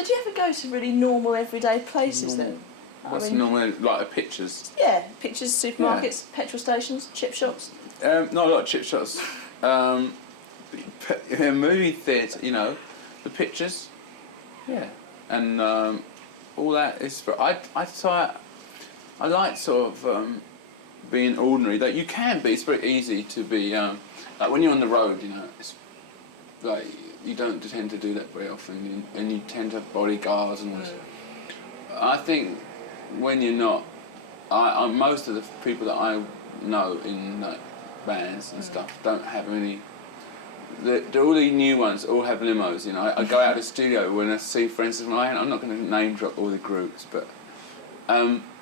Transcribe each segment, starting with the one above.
So do you ever go to really normal, everyday places then? What's normal, like pictures? Yeah, pictures, supermarkets, petrol stations, chip shops. Not a lot of chip shops. Movie theatre, you know, the pictures. Yeah, and all that is. I like sort of being ordinary. That you can be. It's very easy to be. Like when you're on the road, you know, it's like you don't tend to do that very often, and you tend to have bodyguards and all this. I think when you're not, most of the people that I know in like bands and stuff don't have any. All the new ones all have limos. You know, I go out to the studio when I see, for instance, I'm not going to name drop all the groups, but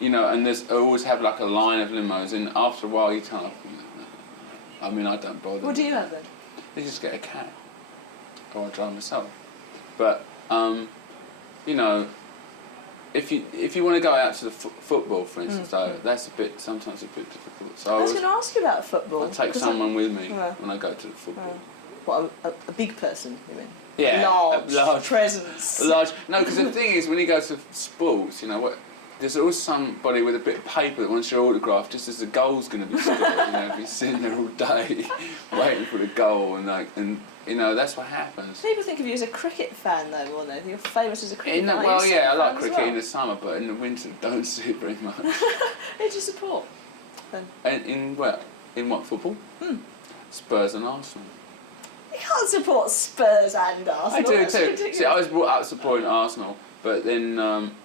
you know, and I always have like a line of limos, and after a while you tell them, I mean, I don't bother. What do you have then? They just get a cab, or I drive myself. But you know, if you want to go out to the football, for instance, that's sometimes a bit difficult. So I was going to ask you about football. I take someone with me when I go to the football. What, a big person, you mean? Yeah, large presence. No, because the thing is, when you go to sports, you know what? There's always somebody with a bit of paper that wants your autograph, just as the goal's going to be scored. You know, if you're sitting there all day waiting for the goal, and you know that's what happens. People think of you as a cricket fan, though, won't they? You're famous as a cricket fan. Well, yeah, I like cricket in the summer, but in the winter, don't see it very much. Who do you support? In what football? Spurs and Arsenal. You can't support Spurs and Arsenal. I do That's too. ridiculous. See, I was brought up supporting Arsenal, but then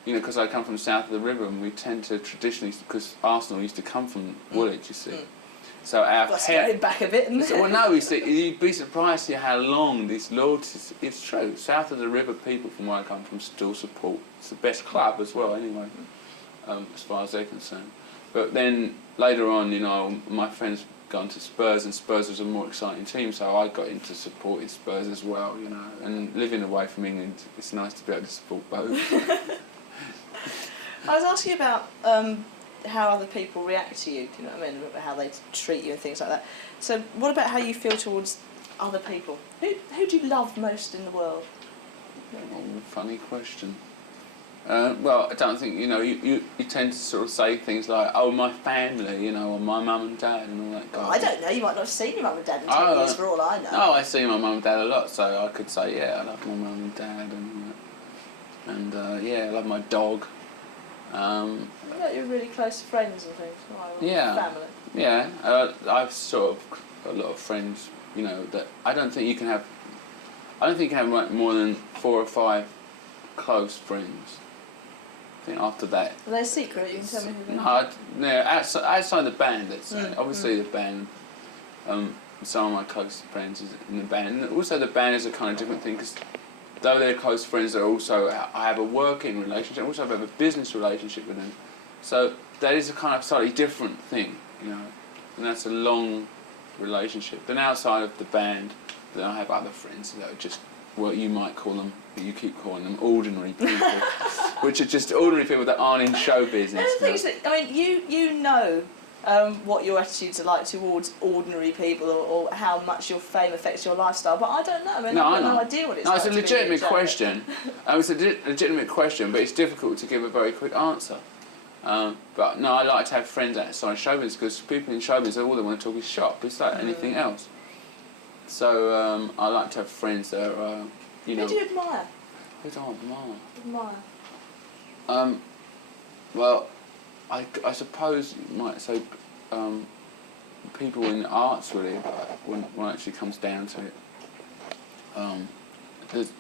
you know, because I come from south of the river, and we tend to traditionally, because Arsenal used to come from Woolwich, you see. So our That's going back a bit, isn't it? Well, no, you see, you'd be surprised to hear how long this loyalty. It's true. South of the river, people from where I come from still support. It's the best club as well, anyway, as far as they're concerned. But then later on, you know, my friends gone to Spurs, and Spurs was a more exciting team, so I got into supporting Spurs as well, you know. And living away from England, it's nice to be able to support both. I was asking about how other people react to you, do you know what I mean? How they treat you and things like that. So what about how you feel towards other people? Who do you love most in the world? Funny question. Well, I don't think, you know, you tend to sort of say things like, oh, my family, you know, or my mum and dad and all that kind I don't know, you might not have seen your mum and dad in 10 years for all I know. No, I see my mum and dad a lot, so I could say, yeah, I love my mum and dad, and yeah, I love my dog. You're really close friends and things, yeah, family. Yeah, I've sort of a lot of friends, you know, that I don't think you can have like more than 4 or 5 close friends. I think after that. Are they a secret? You can tell me who they are. No, outside the band, let's say. Obviously the band, some of my close friends is in the band. And also the band is a kind of different thing, because though they're close friends, they're also, I have a working relationship, also I have a business relationship with them. So that is a kind of slightly different thing, you know, and that's a long relationship. Then outside of the band, then I have other friends that are just what you might call them, but you keep calling them ordinary people, which are just ordinary people that aren't in show business. The thing is that, I mean, you know what your attitudes are like towards ordinary people, or how much your fame affects your lifestyle, but I don't know. I mean, I've no idea what it's like. No, it's a legitimate question. It's a legitimate question, but it's difficult to give a very quick answer. But no, I like to have friends outside show business, because people in show business, all they want to talk is shop. It's like anything else. So I like to have friends that are, you know... Who do you admire? Who do I Admire? Well, I suppose you might say people in the arts, really, when it actually comes down to it. There's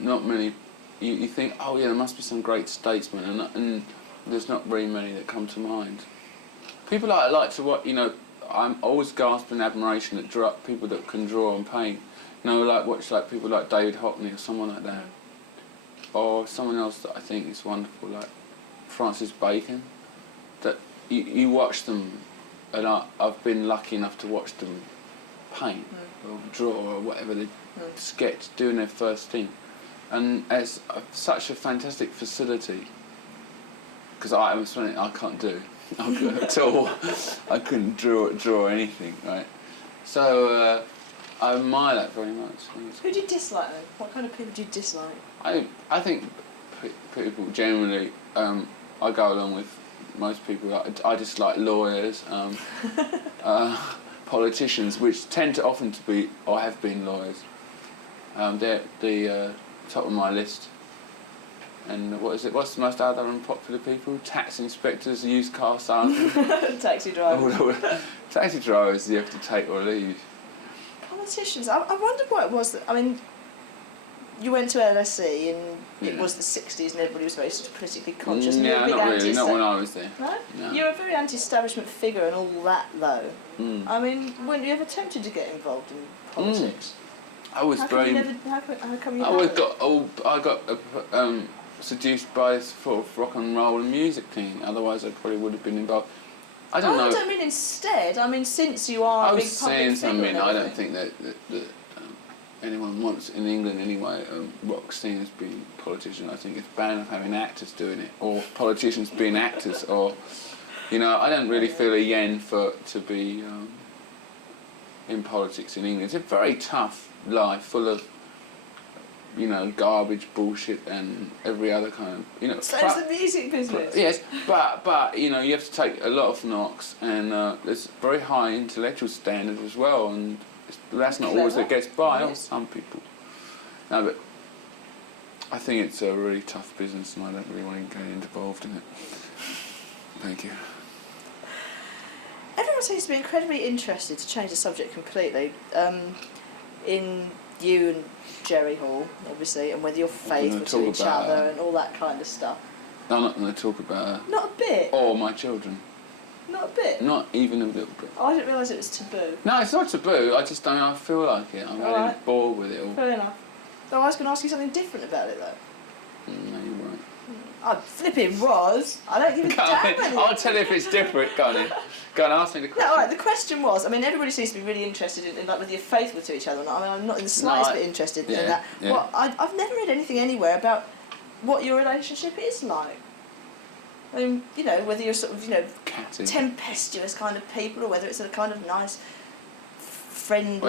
not many... You think, oh yeah, there must be some great statesmen, and there's not very many that come to mind. People I like to watch, you know, I'm always gasping admiration at people that can draw and paint. You know, watch people like David Hockney or someone like that. Or someone else that I think is wonderful, like Francis Bacon. That you watch them, and I've been lucky enough to watch them paint or draw or whatever they sketch, doing their first thing. And it's such a fantastic facility, because I'm something I can't do. At all. I couldn't draw anything, right? So I admire that very much. Who do you dislike then? What kind of people do you dislike? I think people generally, I go along with most people. I dislike lawyers, politicians, which tend to often to be or have been lawyers. They're the top of my list. And what is it? What's the most other unpopular people? Tax inspectors, used car salesmen. Taxi drivers. Taxi drivers you have to take or leave. Politicians. I wonder what it was that. I mean, you went to LSE and it was the 60s and everybody was very sort of politically conscious. And Yeah, not really. Not when I was there. No? You're a very anti-establishment figure and all that, though. Mm. I mean, weren't you ever tempted to get involved in politics? I was very. How come you I got seduced by this sort of rock and roll and music thing. Otherwise, I probably would have been involved. I don't know. I don't mean instead. I mean since you are a big public figure. I don't think that anyone wants in England anyway. Rock singers being politicians. I think it's bad enough having actors doing it, or politicians being actors, or I don't really feel a yen to be in politics in England. It's a very tough life, full of garbage, bullshit, and every other kind of So it's the music business. Yes, but you have to take a lot of knocks, and there's very high intellectual standards as well, and that's not always that gets by. Yes. Some people. No, but I think it's a really tough business, and I don't really want to get involved in it. Thank you. Everyone seems to be incredibly interested, to change the subject completely, in you and Jerry Hall, obviously, and whether you're faithful to each other and all that kind of stuff. I'm not going to talk about her. Not a bit? Or my children. Not a bit? Not even a little bit. Oh, I didn't realise it was taboo. No, it's not taboo, I just don't feel like it. I'm really bored with it all. Fair enough. So I was going to ask you something different about it, though. No, you're right. I flipping was. I don't give a damn. I'll tell you if it's different. Go on, ask me the question. No, all right, the question was, I mean, everybody seems to be really interested in like whether you're faithful to each other or not. I mean, I'm not in the slightest bit interested in that. Yeah. Well, I've never read anything anywhere about what your relationship is like. I mean, whether you're sort of, Catty. tempestuous kind of people or whether it's a kind of nice, friendly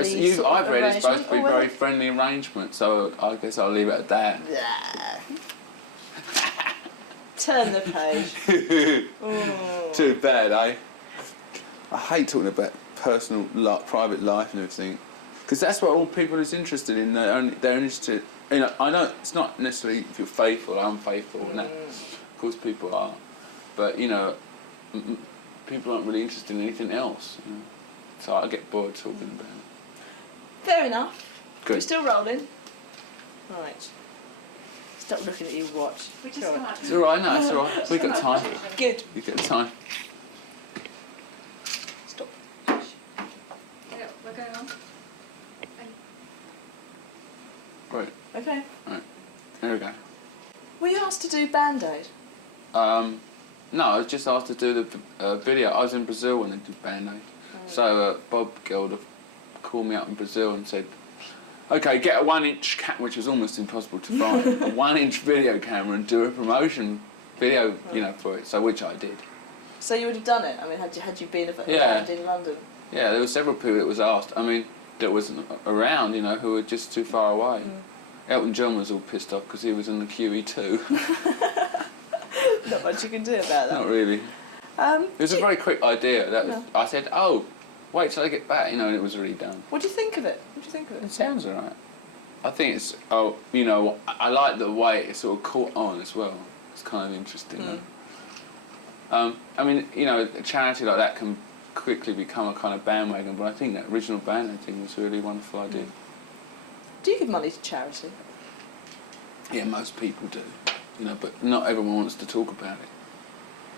I've read it's supposed to be a very friendly arrangement, so I guess I'll leave it at that. Turn the page. Too bad, eh? I hate talking about personal, private life and everything, because that's what all people is interested in. They're interested. I know it's not necessarily if you're faithful or unfaithful, and that, of course, people are, but people aren't really interested in anything else. So I get bored talking about it. Fair enough. Good. We're still rolling. Right. Stop looking at your watch. We just got. It's all right, no, it's all right. We've got time. Good. You've got time. Stop. Yeah, we're going on. Right. Okay. Right. There we go. Were you asked to do Band-Aid? No, I was just asked to do the video. I was in Brazil when they did Band-Aid. So Bob Gelder called me up in Brazil and said, okay, get a 1-inch which was almost impossible to find, a 1-inch video camera and do a promotion video, for it. So which I did. So you would have done it? I mean, had you been a band in London? Yeah, there were several people that was asked. I mean, that wasn't around, who were just too far away. Elton John was all pissed off because he was in the QE too. Not much you can do about that. Not really. It was a very quick idea. I said, oh, wait till I get back, and it was already done. What do you think of it? It sounds alright. I think it's, I like the way it sort of caught on as well. It's kind of interesting. I mean, a charity like that can quickly become a kind of bandwagon, but I think that original Band-Aid thing was a really wonderful idea. Do you give money to charity? Yeah, most people do, but not everyone wants to talk about it.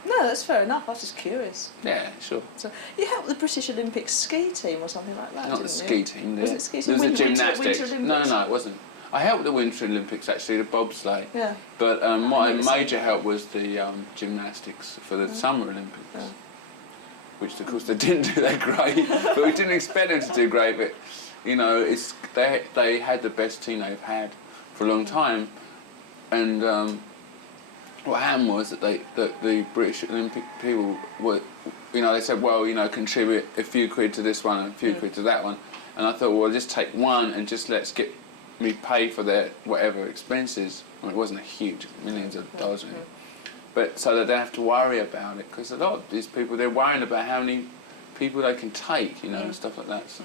No, that's fair enough. I was just curious. Yeah, sure. So you helped the British Olympic ski team or something like that, Not the ski team. Was it ski team? There was the gymnastics. Winter Olympics? No, it wasn't. I helped the Winter Olympics, actually, the bobsleigh. Yeah. But my major help was the gymnastics for the Summer Olympics. Yeah. Which, of course, they didn't do that great. But we didn't expect them to do great. But, they had the best team they've had for a long time. And what happened was that the British Olympic people were, they said, well, contribute a few quid to this one and a few quid to that one. And I thought, well, just take one and just let's get me pay for their whatever expenses. I mean, it wasn't a huge, millions of dollars. But so that they have to worry about it, because a lot of these people, they're worrying about how many people they can take, and stuff like that. So.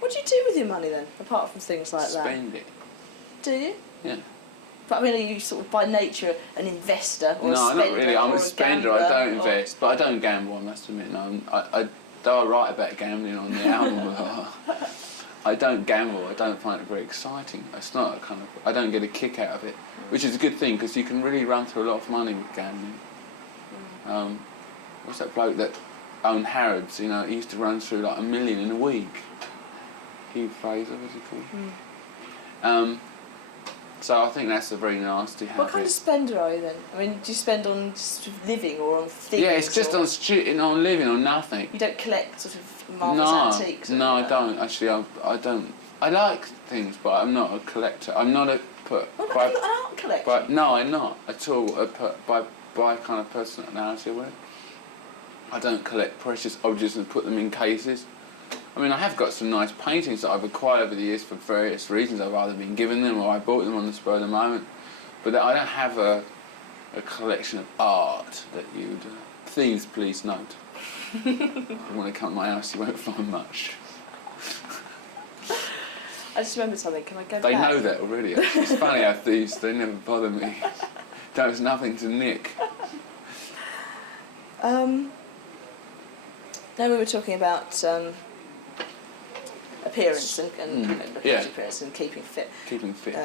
What do you do with your money then, apart from things like that? Spend it. Do you? Yeah. But I mean, are you sort of by nature an investor or a No, spender? not really. I'm a spender. I don't invest, but I don't gamble. I must admit. No, though I write about gambling on the album, I don't gamble. I don't find it very exciting. It's not a kind of. I don't get a kick out of it, which is a good thing because you can really run through a lot of money with gambling. What's that bloke that owned Harrods? He used to run through like $1 million in a week. Hugh Fraser, what's he called? So I think that's a very nasty habit. What kind of spender are you then? I mean, do you spend on sort of living or on things? Yeah, it's just on living, on nothing. You don't collect sort of marvellous antiques? No, I don't. Actually, I don't. I like things, but I'm not a collector. I'm not a... What about an art collection? No, I'm not at all. By kind of personality or whatever. I don't collect precious objects and put them in cases. I mean, I have got some nice paintings that I've acquired over the years for various reasons. I've either been given them or I bought them on the spur of the moment. But I don't have a collection of art that you'd... Thieves, please note. If you want to come to my house, you won't find much. I just remembered something. Can I go back? They know that already, actually. It's funny how thieves, they never bother me. There's nothing to nick. Now we were talking about... appearance and looking at appearance and keeping fit. Keeping fit.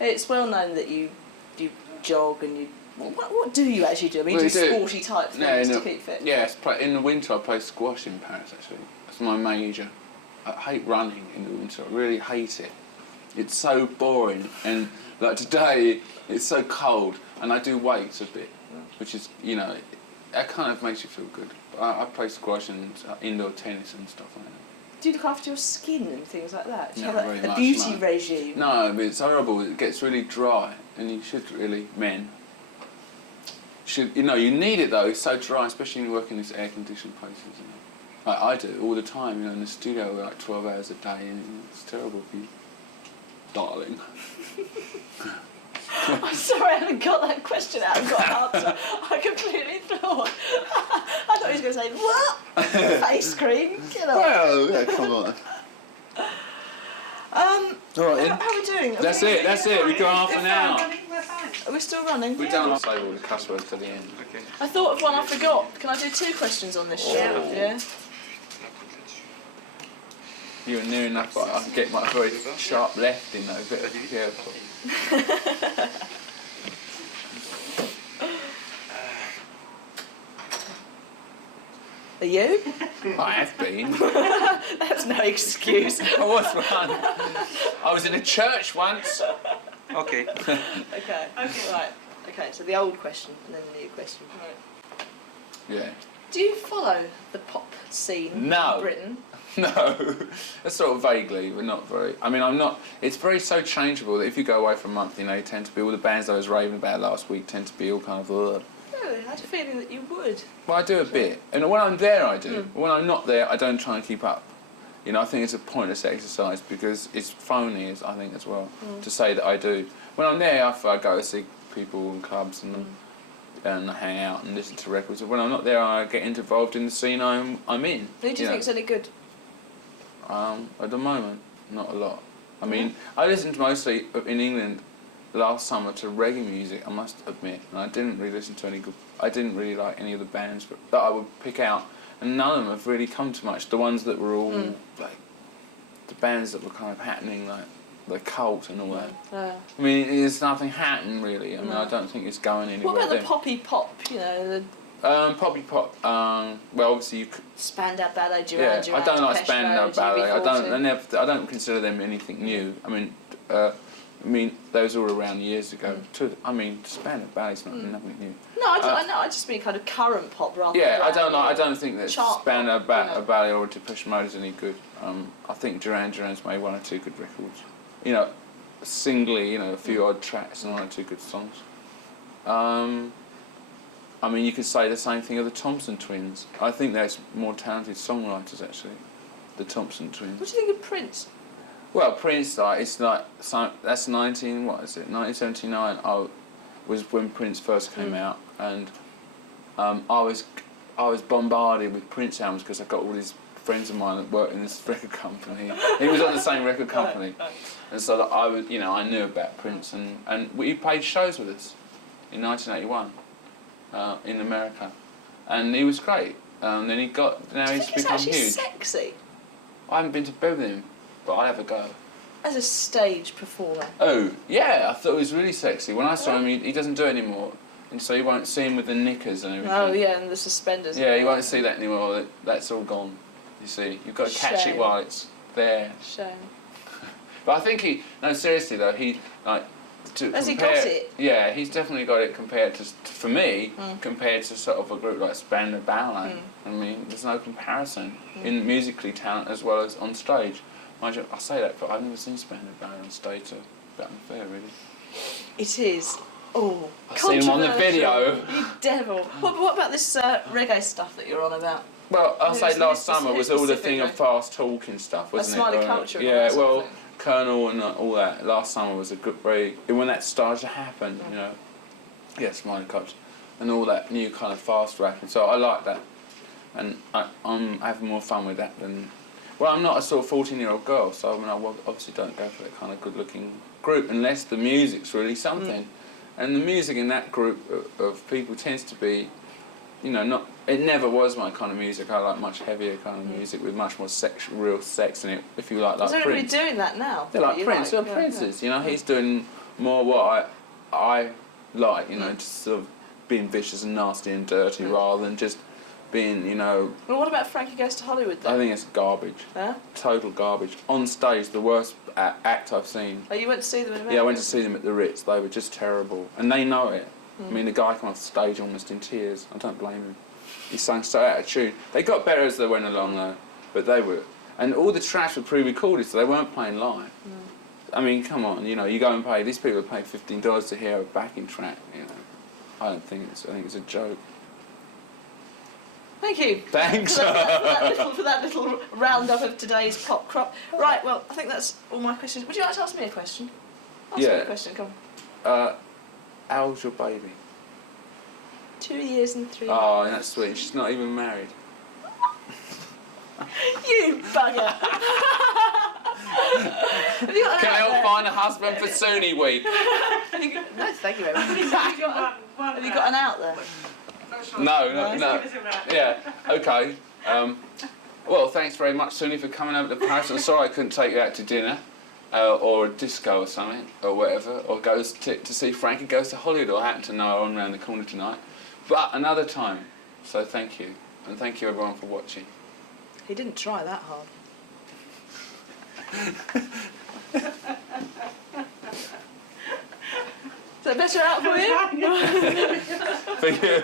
It's well known that you jog and you. What do you actually do? I mean, you do sporty type things to keep fit. Yes, in the winter I play squash in Paris. Actually, that's my major. I hate running in the winter. I really hate it. It's so boring, and like today it's so cold, and I do weights a bit, which is that kind of makes you feel good. I play squash and indoor tennis and stuff like that. Do you look after your skin and things like that? Do you Not have very a much, beauty no. regime? No, but it's horrible. It gets really dry, and you should really, you need it though. It's so dry, especially when you work in these air-conditioned places. Like I do it all the time. In the studio, like 12 hours a day, and it's terrible for you, darling. I'm sorry, I haven't got that question out. I've got an answer. I completely thought. I thought he was going to say, what? Face cream? Get on. Well, yeah, come on. All right, how are we doing? That's it. We got half an hour. We're fine. Are we still running? We don't save all the cuss words to the end. Okay. I thought of one I forgot. Can I do 2 questions on this show? Yeah. You were near enough, but I can get my very sharp left in though. Better be careful. Are you? I have been. That's no excuse. I was one. I was in a church once. Okay. Okay. Right. Okay, so the old question and then the new question. Right. Yeah. Do you follow the pop scene No. in Britain? No, that's sort of vaguely, but not very. I mean, I'm not. It's very so changeable that if you go away for a month, you tend to be all the bands I was raving about last week tend to be all kind of. Really? I had a feeling that you would. Well, I do a bit, and when I'm there, I do. When I'm not there, I don't try and keep up. I think it's a pointless exercise because it's phony, I think, as well, to say that I do. When I'm there, I go to see people in clubs and hang out and listen to records. When I'm not there, I get involved in the scene I'm in. Who do you think's any good? At the moment, not a lot. I mean, I listened mostly in England last summer to reggae music, I must admit, and I didn't really listen to any good. I didn't really like any of the bands that I would pick out, and none of them have really come to much. The ones that were all like the bands that were kind of happening, like the Cult and all that. I mean, there's nothing happening really. I mean, I don't think it's going anywhere. What about the poppy pop? The poppy pop. Well, obviously you could. Spandau Ballet, Duran Duran. I don't like Depeche Spandau Mode, Ballet. UB40. I don't consider them anything new. I mean, those were around years ago. Spandau Ballet's nothing new. No, I just mean kind of current pop rather. Yeah, than I don't think that chart Spandau pop, Ballet or Depeche Mode is any good. I think Duran Duran's made 1 or 2 good records. Singly, a few odd tracks and 1 or 2 good songs. I mean, you could say the same thing of the Thompson Twins. I think they're more talented songwriters, actually, the Thompson Twins. What do you think of Prince? Well, Prince, like, it's like, that's 1979, was when Prince first came out, and I was bombarded with Prince albums because I've got all these friends of mine that work in this record company. He was on the same record company, and so that I knew about Prince, and he played shows with us in 1981 in America, and he was great. Then now he's become actually huge. Sexy I haven't been to bed with him, but I'll have a go. as a stage performer. Oh, yeah, I thought it was really sexy. When I saw him, he doesn't do it anymore, and so you won't see him with the knickers and everything. Oh yeah, and the suspenders. Yeah, you won't see that anymore. That's all gone. You see, you've got to catch Shame. it while it's there. Shame. But I think seriously though, Has he got it? Yeah, he's definitely got it compared to, for me, compared to sort of a group like Spandau Ballet. I mean, there's no comparison in musically talent as well as on stage. Mind you, I say that, but I've never seen Spandau Ballet on stage, so a bit unfair, really. It is. Oh, I've seen him on the video. You devil. What about this reggae stuff that you're on about? Well, I say last who's summer was all the thing of specifically? fast talking stuff, wasn't Smiley it? culture and Yeah, that sort of well, thing. Colonel and all that. Last summer was a good, when that started to happen, you know. Yeah, Smiley culture, and all that new kind of fast rapping. So I like that, and I'm having more fun with that than. Well, I'm not a sort of 14-year-old girl, so I mean, I obviously don't go for that kind of good-looking group unless the music's really something, and the music in that group of people tends to be. You know, not. It never was my kind of music. I like much heavier kind of music with much more real sex in it. If you like Is everybody Prince. doing that now? They're like You Prince. They're princes. You know, he's doing more what I like. You know, just sort of being vicious and nasty and dirty rather than just being. You know. Well, what about Frankie Goes to Hollywood then? I think it's garbage. Huh? Total garbage. On stage, the worst act I've seen. Oh, you went to see them in America? Yeah, I went to see them at the Ritz. They were just terrible, and they know it. I mean, the guy came off the stage almost in tears. I don't blame him. He sang so out of tune. They got better as they went along though, but they were, and all the tracks were pre-recorded, so they weren't playing live. I mean, come on, you know, you go and pay. These people pay $15 to hear a backing track. You know, I think it's a joke. Thank you. Thanks. for that little roundup of today's pop crop. Right, well, I think that's all my questions. Would you like to ask me a question? Ask me a question, come on. How's your baby? 2 years and 3 Oh, months. that's sweet. She's not even married. You bugger! Have you got an Can out I there? find a husband for Sunni Week? No, thank you very much. Have you got an out there? No. Yeah, okay. Well, thanks very much, Sunni, for coming over to Paris. I'm sorry I couldn't take you out to dinner. Or a disco or something, or whatever, or goes to see Frankie Goes to Hollywood, or I happen to know her on round the corner tonight. But another time. So thank you. And thank you everyone for watching. He didn't try that hard. Is that better out for you? Thank you.